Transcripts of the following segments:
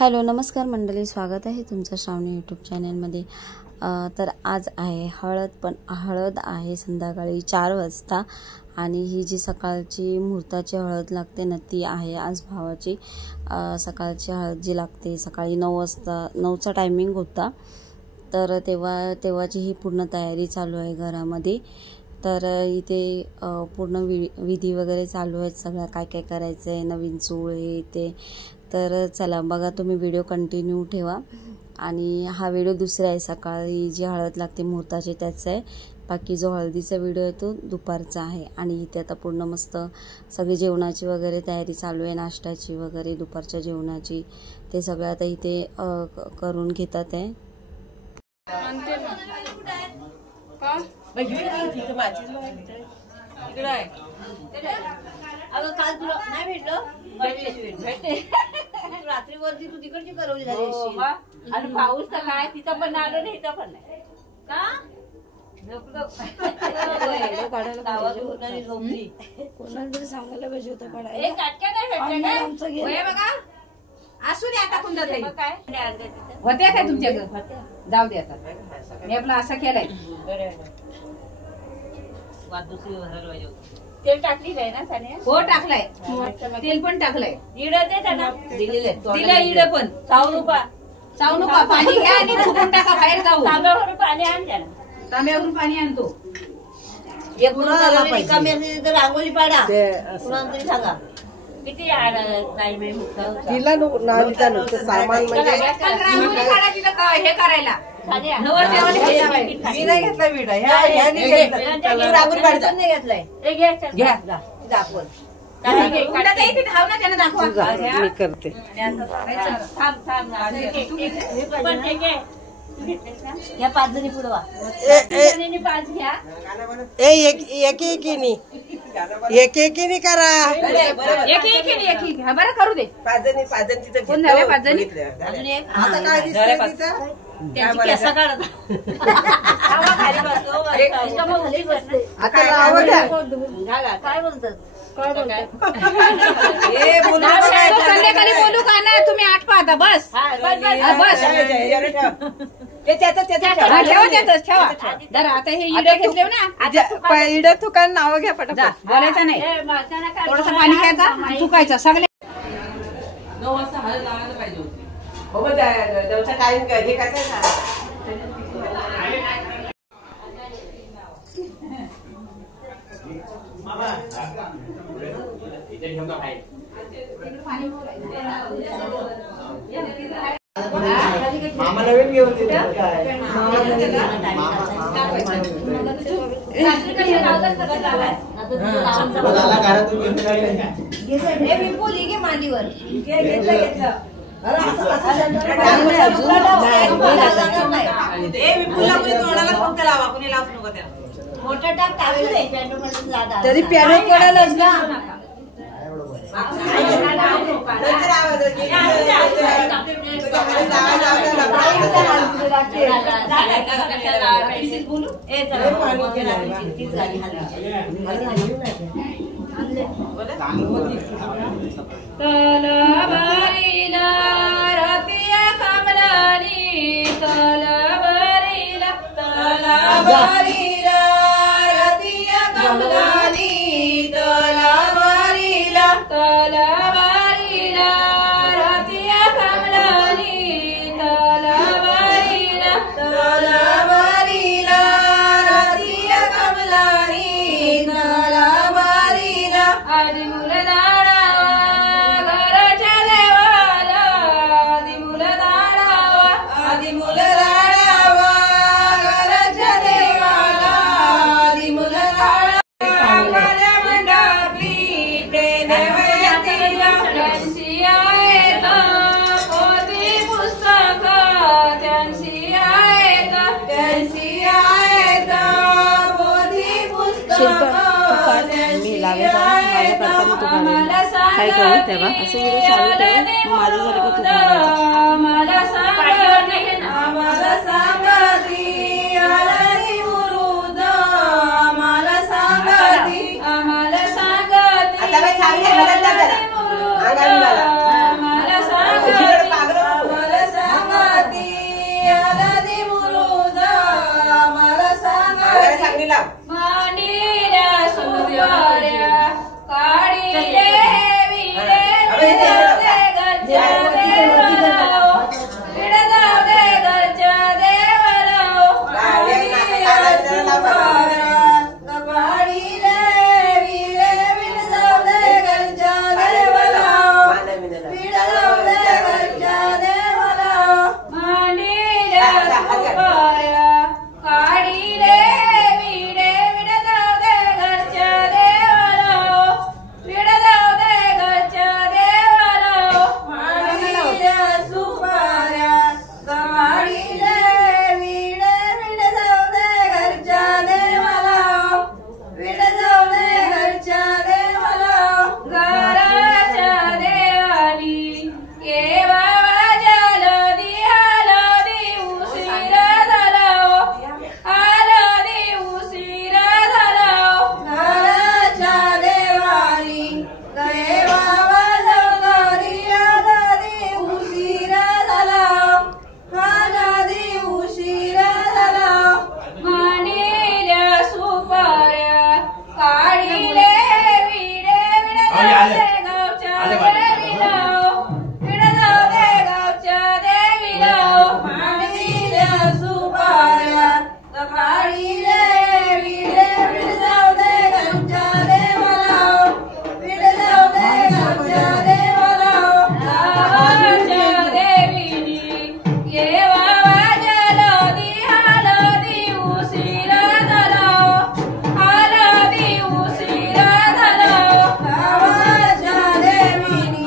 Hello नमस्कार मंडळी, स्वागत आहे तुमचं श्रावणी यूट्यूब चॅनलमध्ये। तर आज आहे हळद, पण हळद आहे संध्याकाळी 4 वाजता आणि ही जी सकाळची मुहूर्ताची हळद लागते ना ती आहे आज भावाची। सकाळची हळद जी लागते सकाळी 9 वाजता, 9चा टायमिंग होता, तर तेव्हाची ही पूर्ण तयारी चालू आहे घरामध्ये। तर इथे पूर्ण विधी वगैरे चालू आहेत, सगळं काय काय करायचं आहे, नवीन चूळ हे ते। तर चला बघा, तुम्ही व्हिडिओ कंटिन्यू ठेवा। आणि हा व्हिडिओ दुसरा आहे, सकाळी जी हळद लागते मुहूर्ताची त्याचा आहे। बाकी जो हळदीचा व्हिडिओ आहे तो दुपारचा आहे। आणि इथे आता पूर्ण मस्त सगळी जेवणाची वगैरे तयारी चालू आहे, नाश्त्याची वगैरे, दुपारच्या जेवणाची, ते सगळं आता इथे करून घेतात आहे। अगं काल तुला नाही भेटलं, रात्री वरती तू तिकडची करवली झाली असशील। आणि पाऊस तर काय तिथं पण आलो नाही, इथं पण नाही का झोपली कोणाला तरी सांगायला पाहिजे होतं पडायला। एक काटक्या नाही भेटलं बघा। असू दे आता कुंदा ताई काय होत्या काय तुमच्या घर, जाऊ दे आता। मी आपला असा केलाय, दुसरी भरायला पाहिजे होतं। तेल टाकली आहे ना सानिया? हो टाकलाय, तेल पण टाकलंय। इड दे त्यांना दिलेले, तिला इड पण चावू नका, पाणी घ्या आणि फुकून टाका, बाहेर जाऊ। तांब्यावरून पाणी आण त्यांना, तांब्यावरून पाणी आणतो। एक तर रांगोळी पाडा, कुणाला तरी सांगा किती टाइम आहे मुक्ता तिला नालीचा नुसतं सामान म्हणजे रांगोळी काढायची तर हे करायला मी नाही घेतला विडा, रांगोळी पाडता नाही घेतलाय, घ्या दाखवल दाखवा। मी करते। या 5 जणी पुढवा, पाच घ्या, एकीने करा, एक बरं करू दे। 5 जणी तिथे कोण झाले 5 जणी? अजून एक आता काय दिसतंय तिथं? त्यांची केसा काढत खाली बसतो, खाली बसते। आता लावा द्या। काय बोलतात संध्याकाळी बोलू का ना, तुम्ही 8 पाहता बस बस ठेवा। जरा आता हे इडे घेतले ना, इडे तुकान नाव घ्या पटापट, बोलायचं नाही, थोडस पाणी घ्यायचं, चुकायचं सगळे। 9 वाजता हळद लावायला पाहिजे होती। हो मग देवचा टाइम हे काय मामा नवीन घेऊन मांडीवर मोठा टाक, तरी पियानो पडेलच ना। तलवारीला रतिया कमलानी, तलवारीला रतिया कमलानी, तलवारीला रतिया कमलानी, तलवारीला रतिया कमलानी, तलवारीला आदि मुलदाडा घराच्या देवाला, आदि मुलदाडावा, आदि मुलदाडावा घराच्या देवाला, आदि मुलदाडा मंडपी प्रेम वयतीला त्यांची आहेत पोथी पुस्तक, त्यांची आहेत पोथी पुस्तक, मी लावेल माझ्या करताना तू काय करू तेव्हा असे व्हिडिओ चालू ठेव, माझ्यासारखं तू आम्हाला सांगती आलाही मुरुद, आम्हाला सांगती आता काय सांगते, आम्हाला सांगती सुपाऱ्या कमाडीले विडे विड जाऊ दे घरच्या देवाला विड जाऊ दे घरच्या देवाला घराच्या देवाली केव्हा जलदी हलदी उशिरा झाला हलदी उशिरा झाला घराच्या देवाली केव्हा जलदी हलदी उशिरा झाला हलदी उशिरा झाला म्हणिल्या सुपाऱ्या काढिले विडे विड जाऊ दे गावच्या देवीला विड जाऊ दे गावच्या देवीला म्हणिल्या सुपाऱ्या काढिले विडे विड जाऊ दे गावच्या देवाला विड जाऊ दे गावच्या देवाला गावाच्या देवीनी केव्हा जलदी हलदी उशिरा झाला हलदी उशिरा झाला गावाच्या देवीनी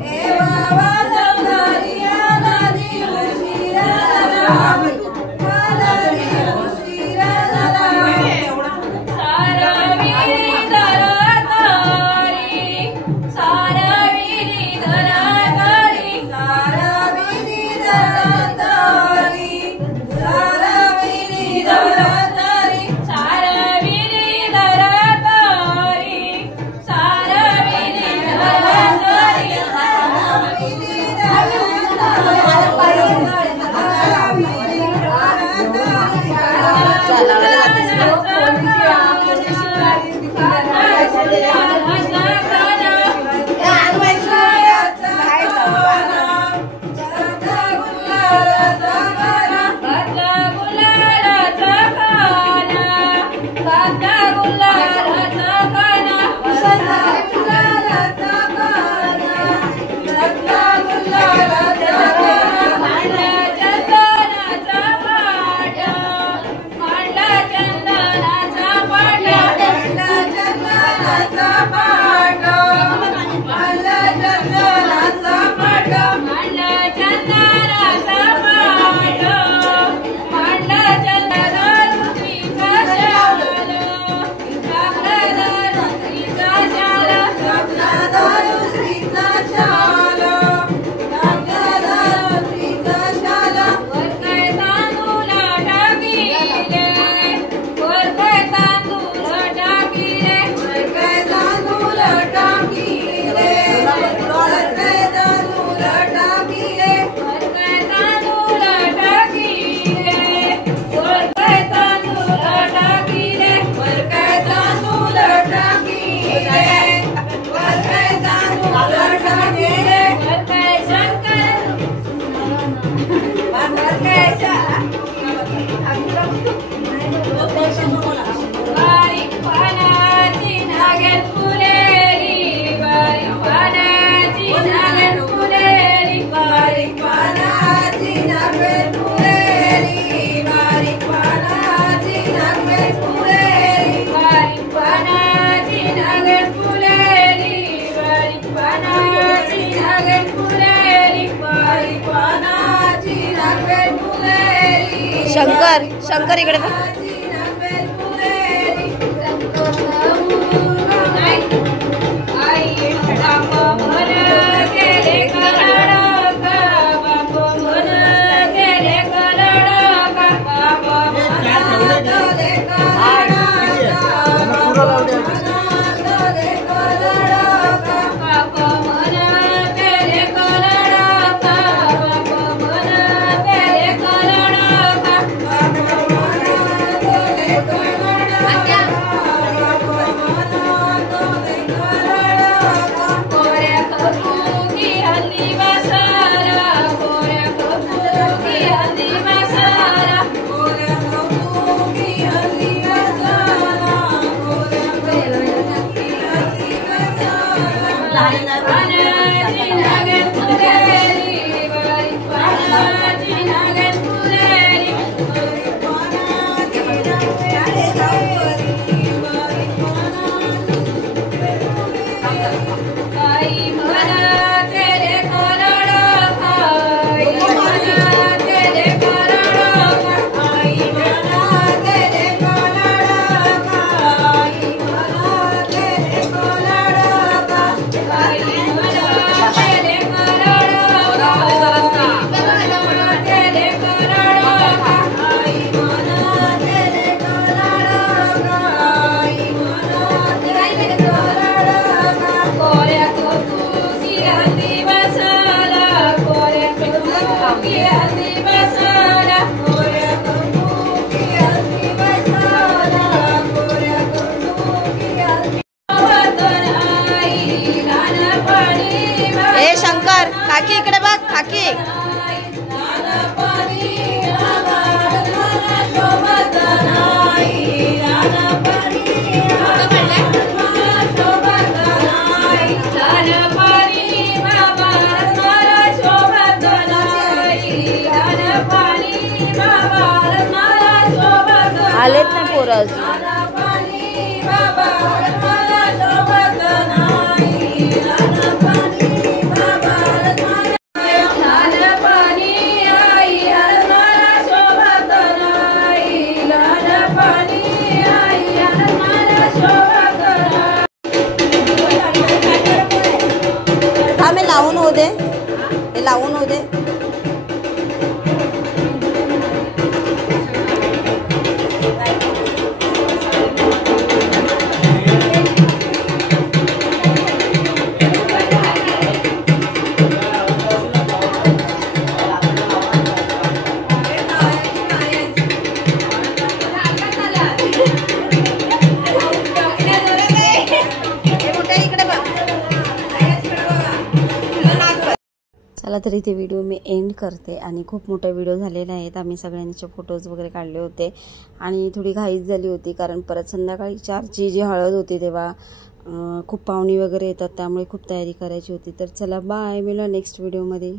केव्हा जलदी हलदी उशिरा झाला हलदी उशिरा झाला सारविरी धरातारी सारविरी धरातारी सारविरी धरातारी सारविरी धरातारी सारविरी धरातारी सारविरी शंकर शंकर इकडे बघ. ए शंकर काकी इकडे बघ काकी आलेत ना पोरस मी लावून होऊ दे हे लावून होऊ दे चला तर इथे व्हिडिओ मी एंड करते आणि खूप मोठा व्हिडिओ झालेला आहे. आम्ही सगळ्यांचे फोटोज वगैरे काढले होते आणि थोडी घाईच झाली होती कारण परत संध्याकाळी 4ची जी हळद होती तेव्हा खूप पाहुणी वगैरे येतात त्यामुळे खूप तयारी करायची होती. तर चला बाय, मिळूया नेक्स्ट व्हिडिओमध्ये.